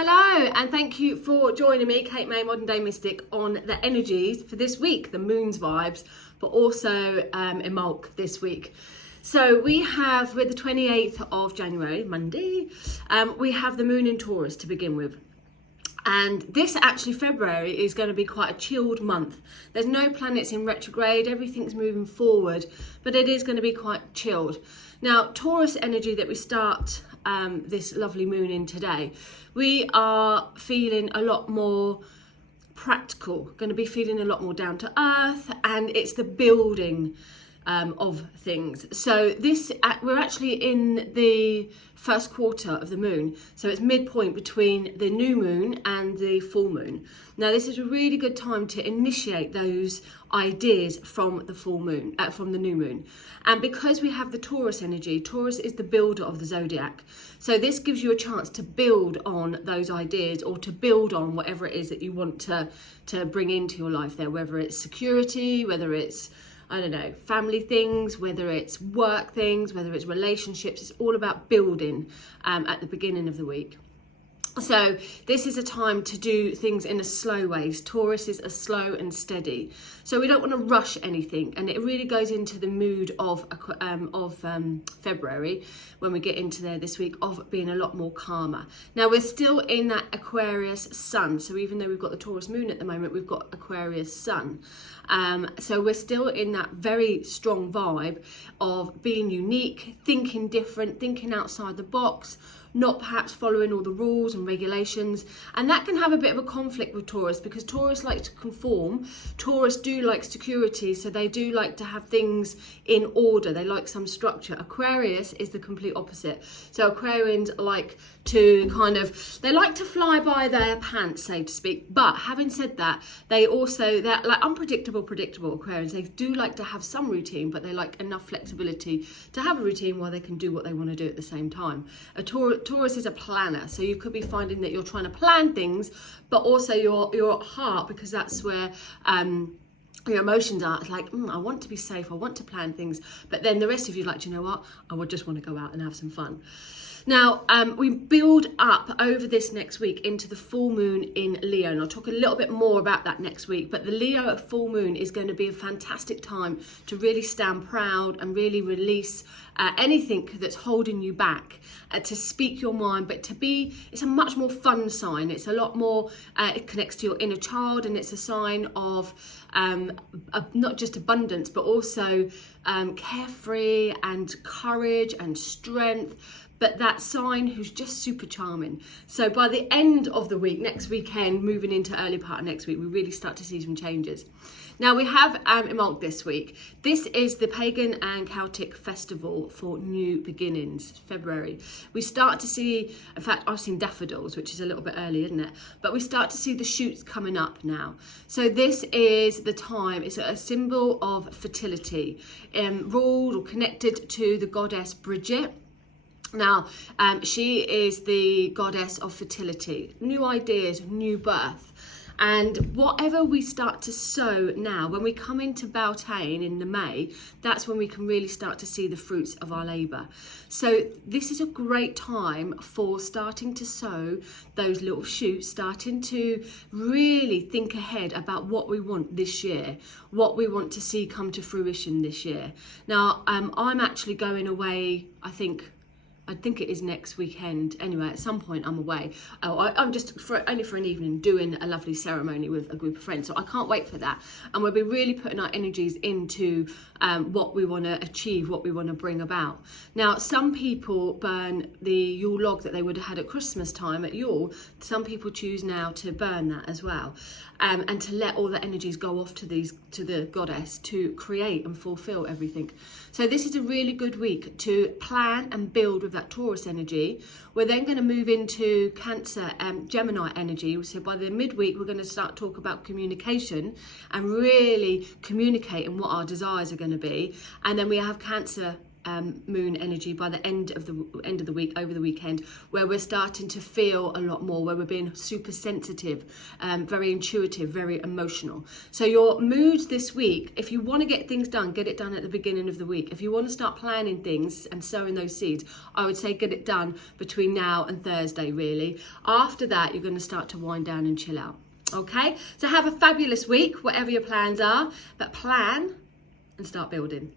Hello, and thank you for joining me, Kate May, Modern Day Mystic, on the energies for this week, the moon's vibes, but also Imbolc this week. So with the 28th of January, Monday, we have the moon in Taurus to begin with. And this actually, February, is going to be quite a chilled month. There's no planets in retrograde, everything's moving forward, but it is going to be quite chilled. Now, Taurus energy that we start this lovely moon in today, we are feeling a lot more practical, going to be feeling a lot more down to earth, and it's the building of things. So we're actually in the first quarter of the moon, so it's midpoint between the new moon and the full moon. Now this is a really good time to initiate those ideas from the full moon, from the new moon. And because we have the Taurus energy, Taurus is the builder of the zodiac, so this gives you a chance to build on those ideas, or to build on whatever it is that you want to bring into your life there, whether it's security, whether it's, I don't know, family things, whether it's work things, whether it's relationships. It's all about building at the beginning of the week. So this is a time to do things in a slow way. Taurus is a slow and steady. So we don't want to rush anything, and it really goes into the mood of February, when we get into there this week, of being a lot more calmer. Now we're still in that Aquarius sun. So even though we've got the Taurus moon at the moment, we've got Aquarius sun. So we're still in that very strong vibe of being unique, thinking different, thinking outside the box, not perhaps following all the rules and regulations. And that can have a bit of a conflict with Taurus, because Taurus likes to conform. Taurus do like security, so they do like to have things in order. They like some structure. Aquarius is the complete opposite. So Aquarians like to they like to fly by their pants, so to speak. But having said that, they're like predictable Aquarians. They do like to have some routine, but they like enough flexibility to have a routine while they can do what they want to do at the same time. Taurus is a planner, so you could be finding that you're trying to plan things, but also your heart, because that's where your emotions are. It's like, I want to be safe, I want to plan things, but then the rest of you like, you know what, I would just want to go out and have some fun. Now, we build up over this next week into the full moon in Leo, and I'll talk a little bit more about that next week. But the Leo full moon is going to be a fantastic time to really stand proud and really release anything that's holding you back, to speak your mind, but it's a much more fun sign. It's a lot more, it connects to your inner child, and it's a sign of not just abundance, but also carefree and courage and strength, but that sign who's just super charming. So by the end of the week, next weekend, moving into early part of next week, we really start to see some changes. Now we have Imbolc this week. This is the pagan and Celtic festival for new beginnings, February. We start to see, in fact, I've seen daffodils, which is a little bit early, isn't it? But we start to see the shoots coming up now. So this is the time, it's a symbol of fertility, ruled or connected to the goddess Bridget. Now, she is the goddess of fertility, new ideas, new birth. And whatever we start to sow now, when we come into Beltane in the May, that's when we can really start to see the fruits of our labour. So this is a great time for starting to sow those little shoots, starting to really think ahead about what we want this year, what we want to see come to fruition this year. Now, I'm actually going away, I think it is next weekend. Anyway, at some point I'm away. I'm just only for an evening doing a lovely ceremony with a group of friends. So I can't wait for that. And we'll be really putting our energies into what we want to achieve, what we want to bring about. Now, some people burn the Yule log that they would have had at Christmas time at Yule. Some people choose now to burn that as well. And to let all the energies go off to the goddess to create and fulfill everything. So this is a really good week to plan and build with that Taurus energy. We're then going to move into Cancer and Gemini energy. So by the midweek, we're going to start talk about communication and really communicating what our desires are going to be. And then we have Cancer moon energy by the end of the week, over the weekend, where we're starting to feel a lot more, where we're being super sensitive, very intuitive, very emotional. So your moods this week, if you want to get things done, get it done at the beginning of the week. If you want to start planning things and sowing those seeds, I would say get it done between now and Thursday, really. After that, you're going to start to wind down and chill out. Okay, so have a fabulous week, whatever your plans are, but plan and start building.